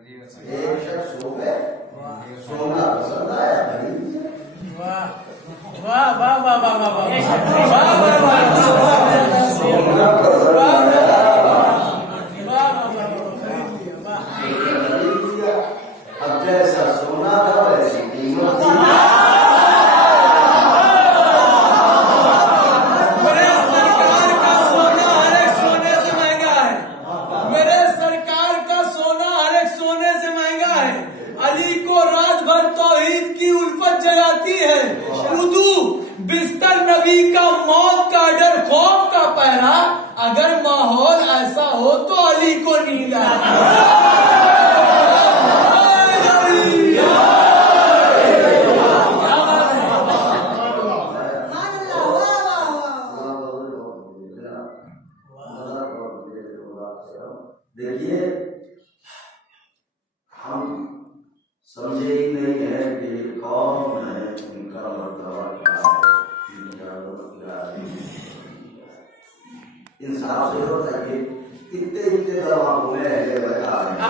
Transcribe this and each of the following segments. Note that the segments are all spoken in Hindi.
एक शख्स सो गए, सोना पसंद आया, वाह वाह वाह वाह वाह वाह वाह। अब जैसा सोना था वैसी कीमत थी। मेरे सरकार का सोना हर एक सोने से महंगा है। मेरे सरकार का सोना हर एक सोने से महंगा है। अली को रात भर तौहीद की उल्फत जगाती है। उर्दू बिस्तर नबी का मौत का डर खौफ का पहरा। अगर माहौल ऐसा हो तो अली को नींद आए। देखिए हम समझे ही नहीं है कि कौन है, इनका मर्तबा क्या है, इनका मतलब क्या है। इंसाफ से होता है कि इतने इतने दवाओं में ऐसे बता रहे हैं।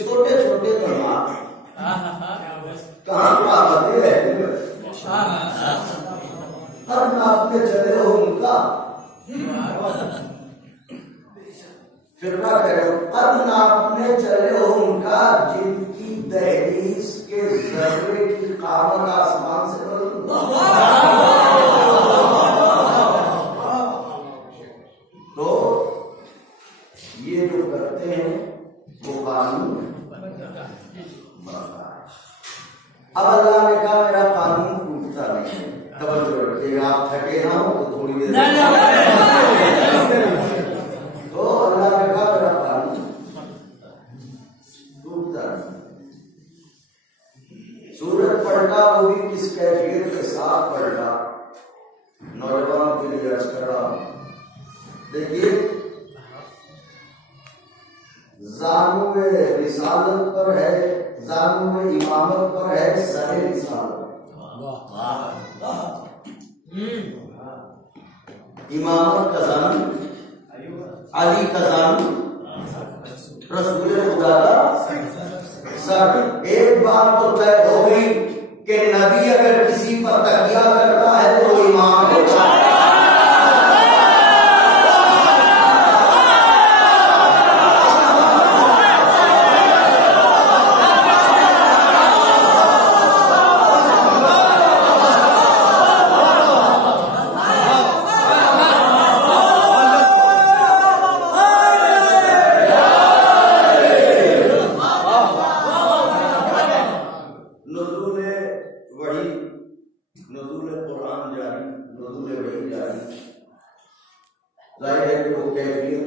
छोटे छोटे तलवार कहाँ पाते रहते हैं, हर नाप में चले हो उनका। फिर क्या करो, हर नाप में चले हो उनका, जिनकी दहलीज के जर्रे की कामत आसमान से तो ये जो करते हैं वो कानून बनता है। अब अल्लाह ने कहा मेरा कानून टूटता नहीं है। तवज्जो रखिएगा, आप थके ना हो तो थोड़ी देर तो अल्लाह ने कहा मेरा कानून टूटता नहीं। सूरत पलटा, वो भी किस कैफियत के साथ पलटा, नौजवानों के लिए अर्ज कर रहा हूं। देखिए जानूए रिसालत पर है, जानूए इमामत पर है सरे रिसालत। इमामत का जानू अली का जानू रसूल खुदा का सर। एक बात तो तय हो गई कि नबी अगर किसी पर तकिया करता है तो इमाम होता है। जाहिर है कि वो कैफियत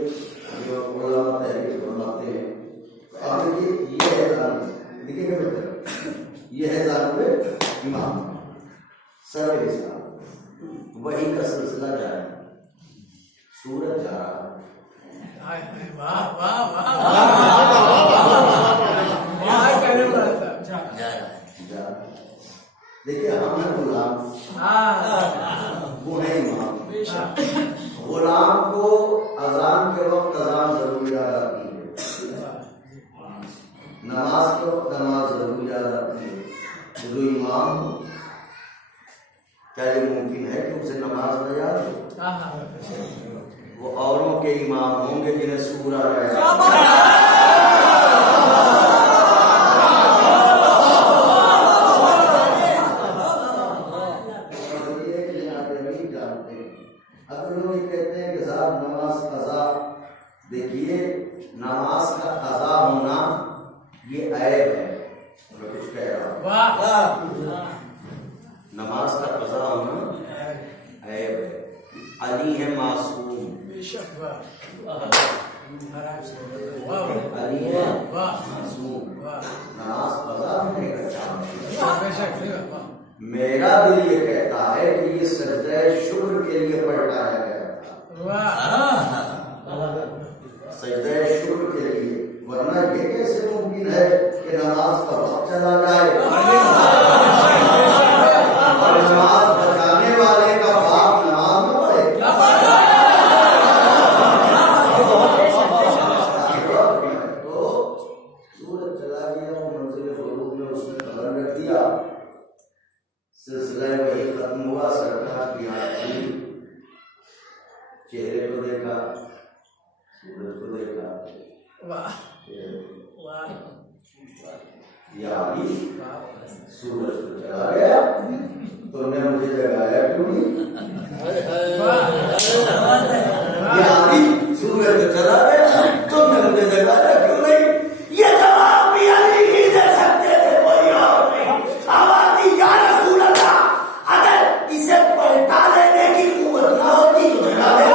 जो उलमा तहरीर फरमाते हैं। अब देखिए ये है जानब, देखिएगा बेटा, ये है जानब इमाम सर इस्लाम। वही का सिलसिला जा रहा है, सूरज जा रहा है। वाह वाह वाह देखिए हम है गुलाम, वो है इमाम। गुलाम को अजान के वक्त अजान जरूर याद आती है, नमाज के वक्त नमाज जरूर याद आती है। जो इमाम हो, क्या ये मुमकिन है कि उसे नमाज न याद हो? वो औरों के इमाम होंगे जिन्हें सूरा याद। अगर लोग ये कहते हैं कि साहब नमाज कज़ा, देखिए नमाज का कज़ा होना ये ऐब है। मैं कुछ कह रहा हूँ, नमाज का कज़ा होना ऐब है। अली है मासूम, अली है मासूम, नमाज कज़ा होने का चाहता। मेरा दिल ये कहता है कि ये सजदा शुक्र के लिए पलटाया गया था, सजदा शुक्र के लिए, वरना है कि नमाज का वक्त चला जाए और नमाज बचाने वाले का बाप नमाज न पढ़े। तो सूरज चला गया, वो मंजिल ग़ुरूब में उसने कदम रख दिया, सिलसिला वही खत्म हुआ। सरकार की आंखें चेहरे को देखा, सूरज को देखा, यानी सूरज तो चला गया, तुमने मुझे जगाया क्यों नहीं? यानी सूरज तो चला गया, तुमने मुझे जगाया क्यों नहीं? ये जवाब भी अली ही दे सकते थे, कोई और नहीं। आवाज़ या रसूल अल्लाह, अगर इसे पलटा लेने की कुव्वत ना होती तो जगा दे।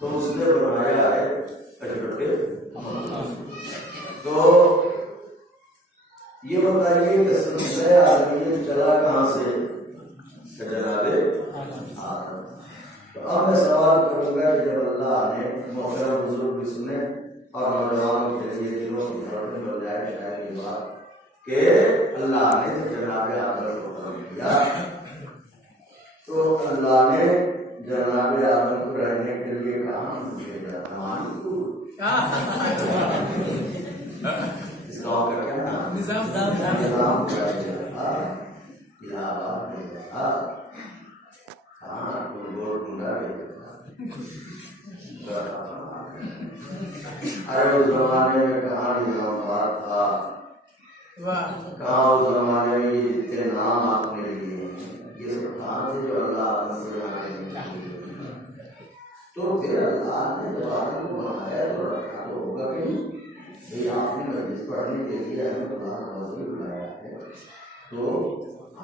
तो उसने बनाया है अटपटे। तो ये बताइए कि संशय आदमी चला कहां से? जनाबे आदम। तो अब मैं सवाल करूंगा कि जब अल्लाह ने मोहतरम बुजुर्ग भी सुने और नौजवानों के लिए दिलों की धड़कन बन जाए शायद ये बात कि अल्लाह ने जनाबे आदम को हुक्म दिया, तो अल्लाह ने जनाबे आदम को रहने के लिए कहा भेजा इस गाँव का क्या नाम? निजाम अरे उस जमाने में कहाँ निजामाबाद था, कहाँ उस जमाने में इतने नाम आपने लिए, ये सब कहाँ थे जो अल्लाह अल्लाह ने जब आदम को बनाया तो रखा तो होगा कि नहीं भाई आपने मस्जिद पढ़ने के लिए हमें कुरान मस्जिद बुलाया है तो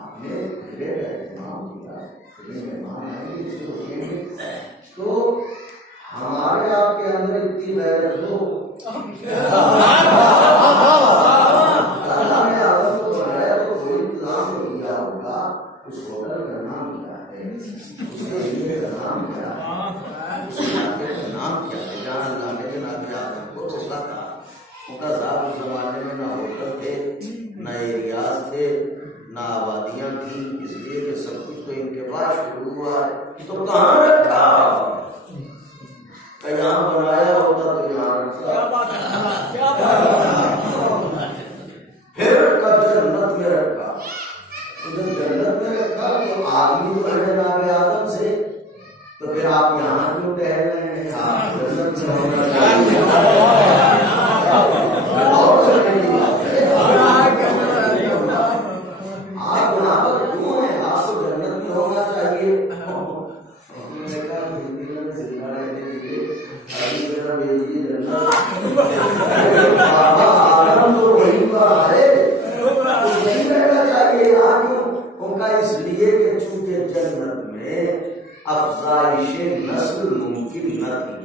आपने जगह का इस्तेमाल किया लेकिन मेहमान आएंगे इसको रोकेंगे तो हमारे आपके अंदर इतनी गैरत हो अल्लाह ने आदम को बनाया तो कोई इंतजाम किया होगा उस होटल का नाम क्या है उसके लिए का नाम क्या है उसके इलाके का नाम क्या है जहाँ अल्लाह ने जनाब आदम को रोका था उनका साहब उस जमाने में ना होटल थे ना एरियाज थे ना आबादियां थी इसलिए कि सब कुछ तो इनके पास शुरू हुआ है तो कहाँ रखा यहाँ बनाया होता तो यहाँ रखा फिर रखा जन्नत में रखा तो जब जन्नत में रखा तो आदमी तो है जनाब आदम से तो फिर आप यहाँ क्यों कह रहे हैं जन्नत में होना चाहिए आप यहाँ पर क्यों है आप तो जन्नत में होना चाहिए उनका इसलिए कि चूंकि जन्नत में अफजाइश नस्ल मुमकिन न थी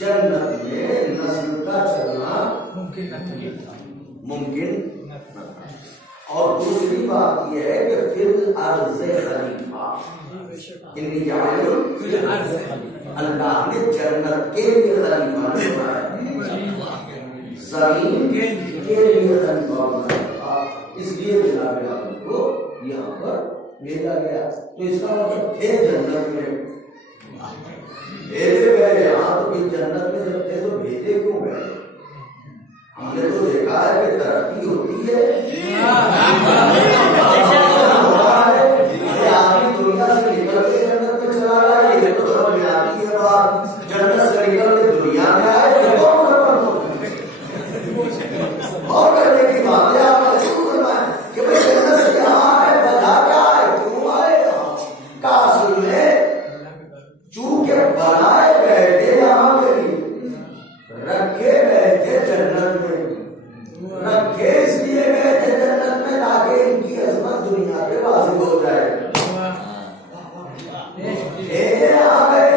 जन्नत में नस्ल का चलना मुमकिन न था और दूसरी बात यह है कि फिर अर्ज़ खलीफा अल्लाह ने जन्नत के लिए खलीफा बनाया जमीन के लिए खलीफा बनाया इसलिए जनाब आदम को यहाँ पर भेजा गया तो इसका मतलब थे जन्नत में भेजे गए यहाँ तो फिर जन्नत में जब थे तो भेजे क्यों गए हमने तो देखा है कि तरक्की होती है आदमी दुनिया से निकल के जन्नत में चला गया ये तो समझ में आती है बात जन्नत से निकल के दुनिया में आए और करने की बात है आप कि भाई जन्नत से यहाँ आए बता क्या है क्यों आए कासिम में चूंकि बनाए गए थे यहाँ पे रखे गए थे जन्नत में रखे इसलिए गए थे जन्नत में ताकि इनकी अजमत दुनिया पे वाजिब हो जाए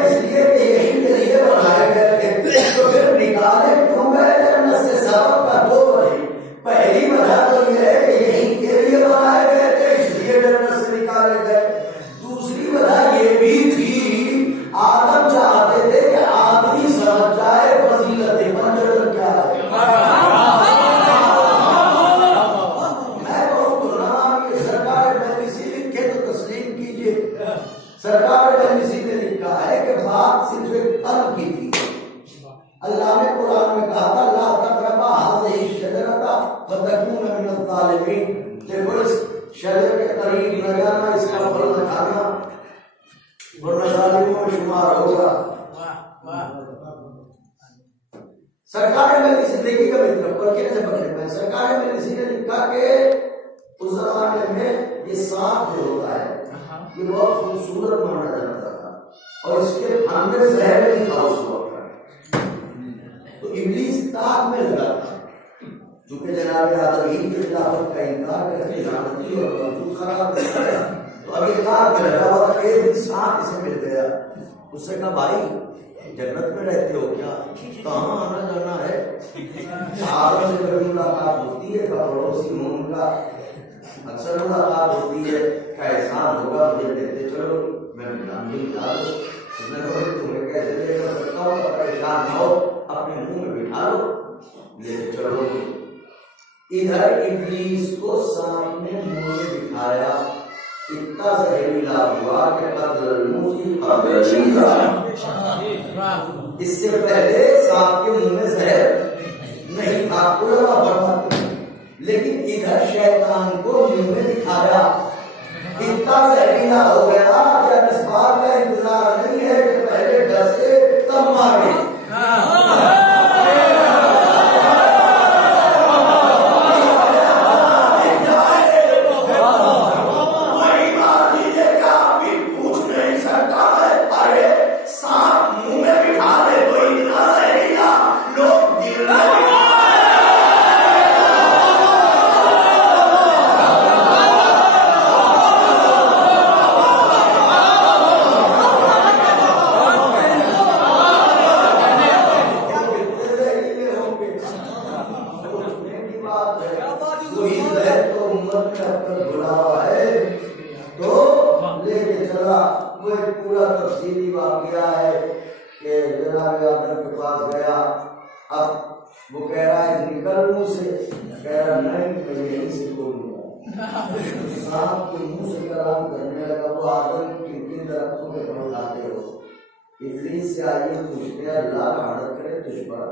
इसलिए कि यही के लिए बनाए गए थे तो फिर निकाले क्यों गए जन्नत से सबक का दो वजह पहली वजह तो यह है कि यही के लिए बनाए गए थे इसलिए जन्नत से निकाले गए दूसरी वजह ये भी थी आदम चाहते थे कि आदमी समझ जाए फजीलत मंजर क्या है मैं कहूँ तो नाम ये सरकार मेहनती लिखे तो तस्लीम कीजिए सरकार मेहनती ने लिखा है कि बात सिर्फ एक फल की थी अल्लाह ने कुरान में कहा था ला तक़रबा हाज़िही शजरता फतकूना मिनज़ ज़ालिमीन देखो इस शजर के करीब न जाना इसका फल न खाना वरना जालिमों में शुमार होगा सरकार ने जिंदगी का मित्र पर कैसे पकड़े में सरकार ने लिखा कि उस जमाने में ये सांप जो होता है ये बहुत खूबसूरत माना जाता था और इसके फन में जहर नहीं था उस वक्त तो इब्लीस ताक में लगा था चूंकि जनाब आदम ही के खिलाफत का इनकार करके लानती और वजूद खराब करता है तो अब ये ताक में लगा हुआ था एक दिन सांप इसे मिल गया उससे कहा भाई जन्नत में रहते हो क्या कहाँ आना जाना है आदम से कभी मुलाकात होती है पड़ोसी हूँ उनका अक्सर मुलाकात होती है क्या एहसान होगा मुझे लेते चलो मैं मिला दो तुम्हें कैसे लेकर सकता हूँ परेशान न हो अपने मुंह में बिठा लो ले चलो इधर इब्लीस को सामने मुंह में बिठाया इतना जहरीला हुआ कि इससे पहले सांप के मुंह में जहर नहीं था उलमा फरमाते लेकिन इधर शैतान को मुंह में दिखाया इतना जहरीला हो गया कि इस बात का इंतजार नहीं है कि पहले डसे तब मारे है तो उम्मत ने अब तक बुलावा है तो लेके चला। वो एक पूरा तफसीली वाकया है कि जनाब आदम के पास गया। अब वो कह रहा है निकल मुंह से, कह रहा नहीं मैं यहीं से बोलूंगा। सांप के मुंह से कलाम करने लगा। वो आदम किन दरख्तों के फल खाते हो? इब्लीस से आइए पूछते हैं अल्लाह मदद करे तुझ पर।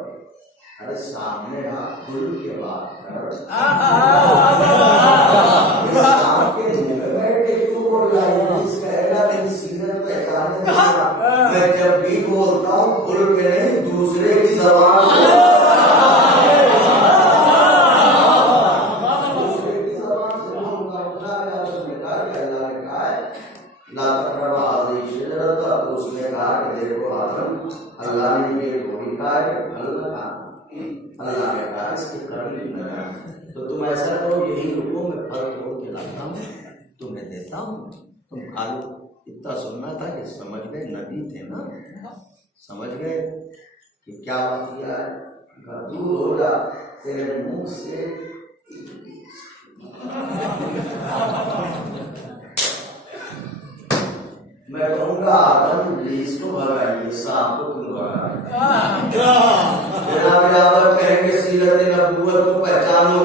अरे सामने हाथ खुल के बात कर। सांप के मुंह में बैठे क्यों बोल रहा है? इब्लीस कहेगा नहीं सीरत पहचाने मैं जब भी बोलता हूँ खुल के नहीं दूसरे की जबान से उसने कहा कि देखो आदम अल्लाह ने ये थोड़ी कहा है अल्लाह ने कहा इसके कर्म नहीं, तो तुम ऐसा करो यही रुको मैं फल तोड़ के लाता हूँ तुम्हें देता हूँ तुम खा लो। इतना सुनना था कि समझ गए, नबी थे ना, समझ गए कि क्या किया है। दूर हो जा तेरे मुंह से मैं कहूँगा आदम इब्लीस को भगाइए, सांप को क्यों भगाए? जनाब आदम कहेंगे सीरत नबूवत को पहचानो,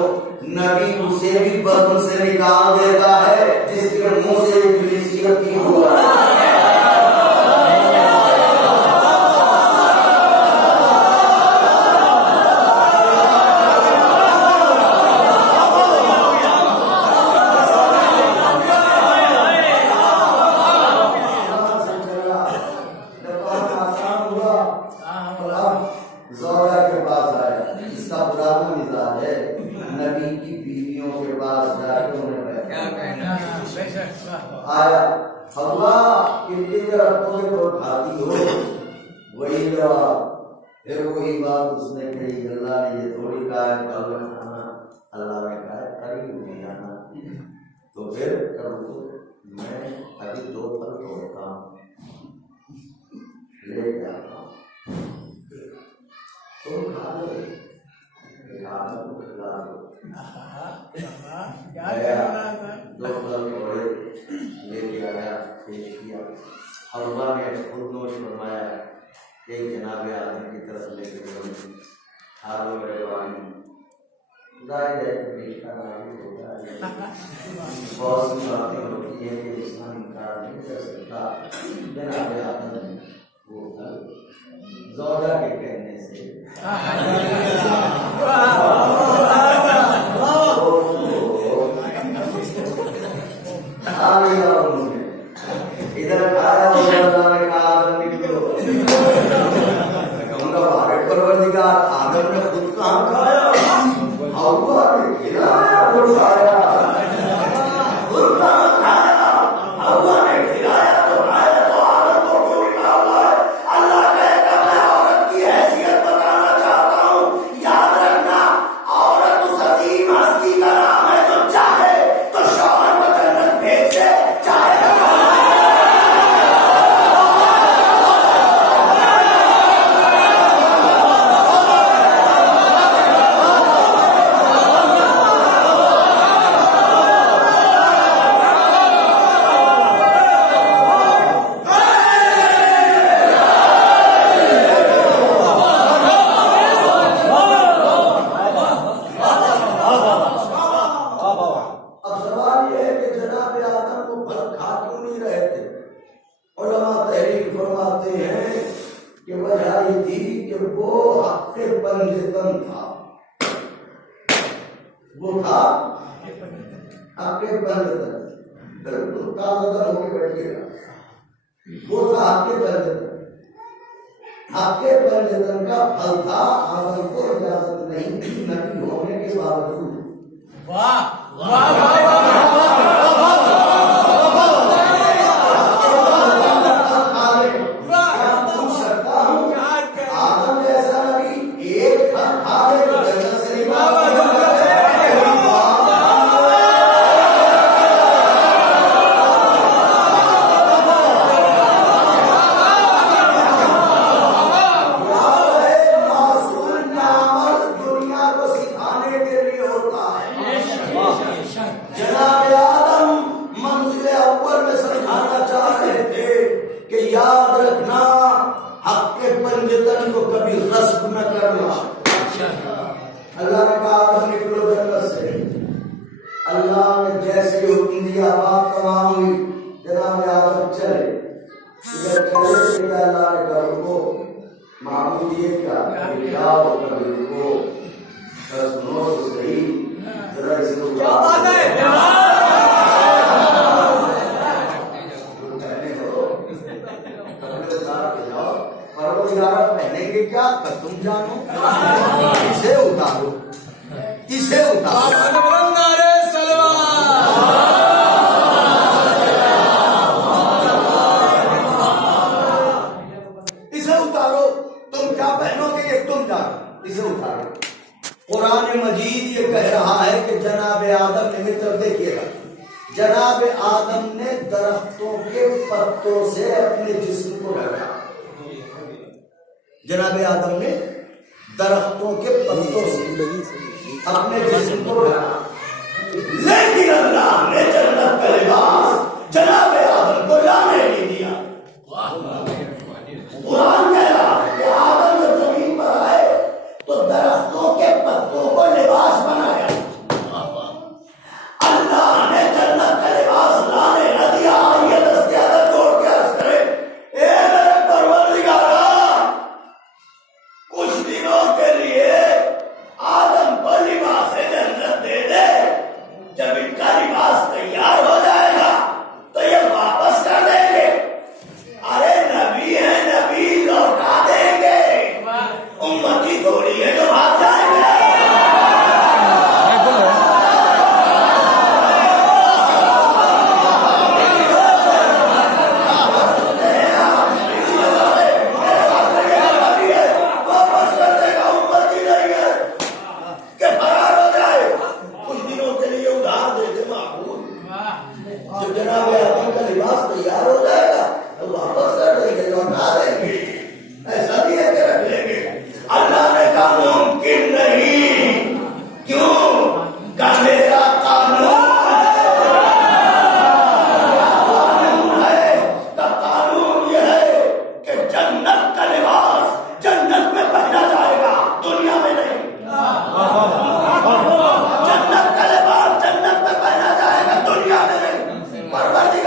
नबी उसे भी बदन से निकाल देता है जिसके मुंह से इब्लीसियत की हुआ। आया अल्लाह कितने रखों के तो खाती हो, वही जवाब, फिर वही बात उसने कही अल्लाह ने ये थोड़ी कहा है फल खाना, अल्लाह ने कहा है करीब नहीं आना। तो फिर मैं अभी 2 फल तोड़ता हूँ ले आता हूँ तुम खा लो, को खिला दो। 2 फल तोड़े लेके आया, पेश किया। हवा ने खुद नोश फरमाया एक जनाब आदम की तरफ लेके गए, हारो मेरे वाणी जाहिर है पेश का नाम होता है। बहुत सी बातें होती है कि इस्लाम इनकार नहीं कर सकता। जनाब आदम वो ज़ौजा के कहने से इधर खाया भारत परवरदिगार आदम ने खुद कहाँ खाया, हवा ने खिलाया तो खाया, खुद कहाँ खाया, हवा ने खिलाया तो खाया। तो आदम को क्यों निकाला है? अल्लाह कहेगा मैं औरत की हैसियत बताना चाहता हूँ। याद रखना औरत उस अजीम हस्ती का नाम है जो चाहे तो शौहर को जन्नत भेज दे, चाहे आपके परिवर्तन का फल था। आदम को इजाजत नहीं थी नबी होने के बावजूद। वाह वाह वाह जनाब आदम मंजिल अव्वल में समझाना चाह रहे थे कि याद रखना हक के पंजतन को कभी रस्म न करना। अल्लाह ने कहा आदम निकलो जन्नत से। अल्लाह ने जैसे ही हुक्म दिया बात तमाम हुई, जनाब आदम चले। इधर चले क्या अल्लाह ने कहा रुको, मामूद ये क्या हो कभी रुको, सुनो तो सही जरा इसको। क्या बात है, पहनेंगे क्या तुम जानो, इसे उतारो, इसे उतारो। इसे उतारो, तुम क्या पहनोगे ये तुम जानो, इसे उतारो। कुरान मजीद ये कह रहा है कि जनाब आदम ने, मित्र देखिएगा, जनाब आदम ने दरख्तों के पत्तों से अपने जिस्म को ढका। जनाब आदम ने दरख्तों के पत्तों से अपने जिस्म को ढका, लेकिन अल्लाह ने जन्नत का लिबास जनाब आदम को लाने नहीं दिया। कुरान कह रहा है कि आदम जब जमीन पर आए तो दरख्तों के पत्तों को लिबास बनाया। अल्लाह ने जन्नत का लिबास लाने न दिया। ये दस्ते अदब जोड़ के अर्ज करे, ए मेरे परवरदिगारा, कुछ दिनों के लिए आदम को लिबास जन्नत दे दे। जब इनका लिबास तैयार हो जाएगा तो ये वापस कर देंगे। अरे नबी है, नबी लौटा देंगे, उम्मती थोड़ी है जो भाग जाएंगे। वापस कर देगा, उम्मती नहीं है कि फरार हो जाए। कुछ दिनों के लिए उधार दे दे माहूल। जब जनाब आदम का लिबास तैयार हो जाएगा तो वापस कर देंगे, लौटा देंगे, ऐसा भी है कि रख लेंगे। अल्लाह ने कहा मुमकिन नहीं। क्यों? का मेरा कानून है, का कानून यह है कि जन्नत का लिबास जन्नत में पहना जाएगा, दुनिया में नहीं। जन्नत का लिबास जन्नत में पहना जाएगा, दुनिया में नहीं। परवरदिगार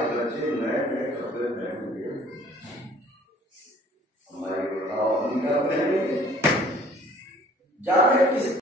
हमारे बच्चे नए नए कपड़े पहनेंगे, हमारी बताओ हम क्या पहनेंगे? जाने किस